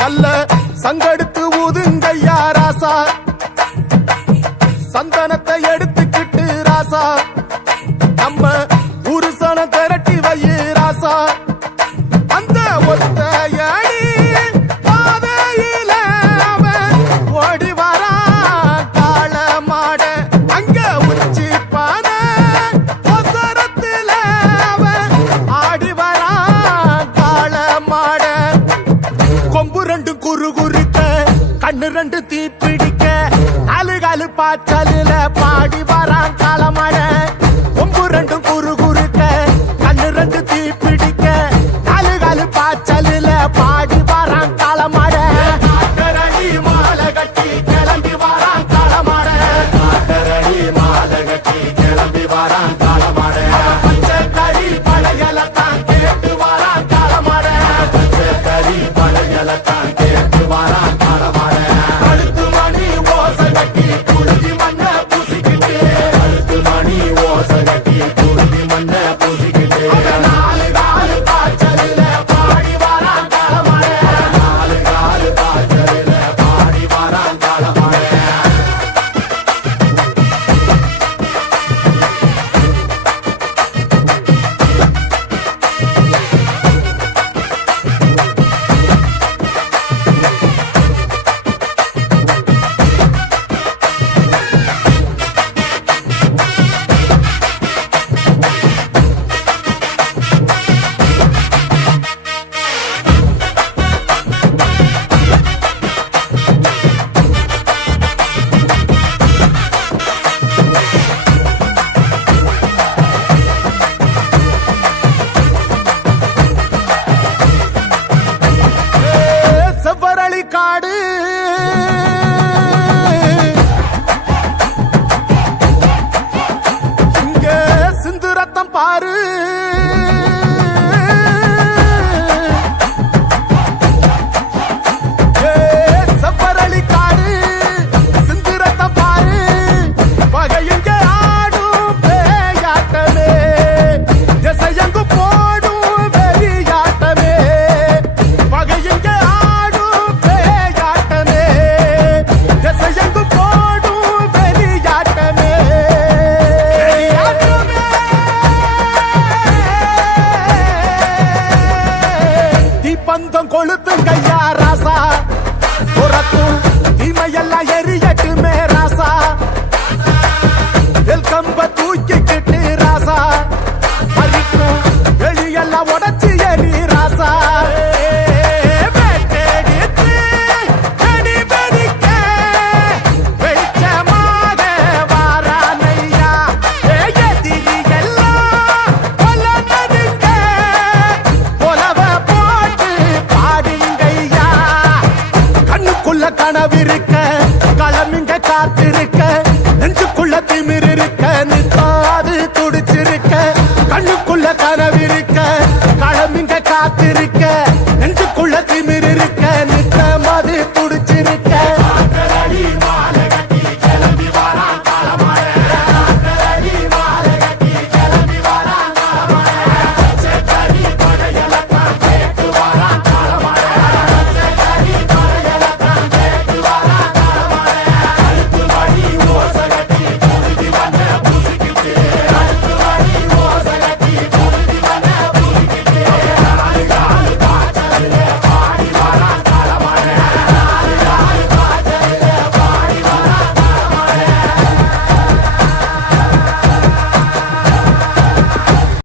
நல்ல சங்கெடுத்து ஊதுங்கய்யா ராசா, சந்தனத்தை எடுத்துக்கிட்டு ராசா, நம்ம புருஷன திரட்டி வைய ராசா. அந்த ஒத்தையடி பாதையில அவன் ஓடி வரான் காள மாட, அங்க உச்சி பானை ஒசரத்துல அவன் ஆடி வரான் காள மாட. கொம்பு ரெண்டு குறு குறுக்க, கண்ணு ரெண்டு தீப்பிடிக்க, நாலு காலு பாய்ச்சலில பாடி வரான் காள மாட. கொம்பு ரெண்டு குறு குறுக்க, கண்ணு ரெண்டு தீப்பிடிக்க, நாலு காலு பாய்ச்சலில பாடி வரான் காள மாட. காட்டரடி மாலை கட்டி கிளம்பி வரான் காள மாட, காட்டரடி மாலை கட்டி கிளம்பி வரான் காள மாட. பச்சை கறி படையலத்தான் கேட்டு வரான் காள மாட, பச்சை கறி படையலத்தான் கேட்டு வரான் காள மாட. கழுத்து மணி ஓசை கட்டி குருதி மண்ண பூசிக்கிட்டு, கழுத்து மணி ஓசை கட்டி குருதி மண்ண பூசிக்கிட்டு, நாலு காலு பாய்ச்சலில பாடி வரான் காள மாட, நாலு காலு பாய்ச்சலில பாடி வரான் காள மாட. செவ்வரளி காடு இங்க சிந்து ரத்தம் பாரு, செவ்வரளி காடு சிந்து ரத்தம் பாரு, பகையுங்க ஆடும் பேயாட்டமே, திசையங்கு போடும் வெறியாட்டமே, பகையுங்க ஆடும் பேயாட்டமே, திசையங்கு போடும் வெறியாட்டமே. தீப்பந்தம் கொளுத்துங்கய்யா ராசா, துரத்தும் தீமையெல்லாம் எரியட்டுமே ராசா, வெல்கம்ப தூக்கிக்கிட்டு ராசா, பறிக்கும் வெளியெல்லாம் உடச்சி எரி ராசா. வெட்டெடுத்து வெடி வெடிக்க வெளிச்சமாக வாரானையா, எதிரி எல்லாம் கொல்ல நடுங்க, கொலவ போட்டு பாடுங்கய்யா. கண்ணுக்குள்ள கனவிருக்க, களமிங்க காத்திருக்க, நெஞ்சுக்குள்ள திமிர் இருக்க, நிற்காது துடிச்சிருக்க. கண்ணுக்குள்ள கனவிருக்க, களமிங்க காத்திருக்க,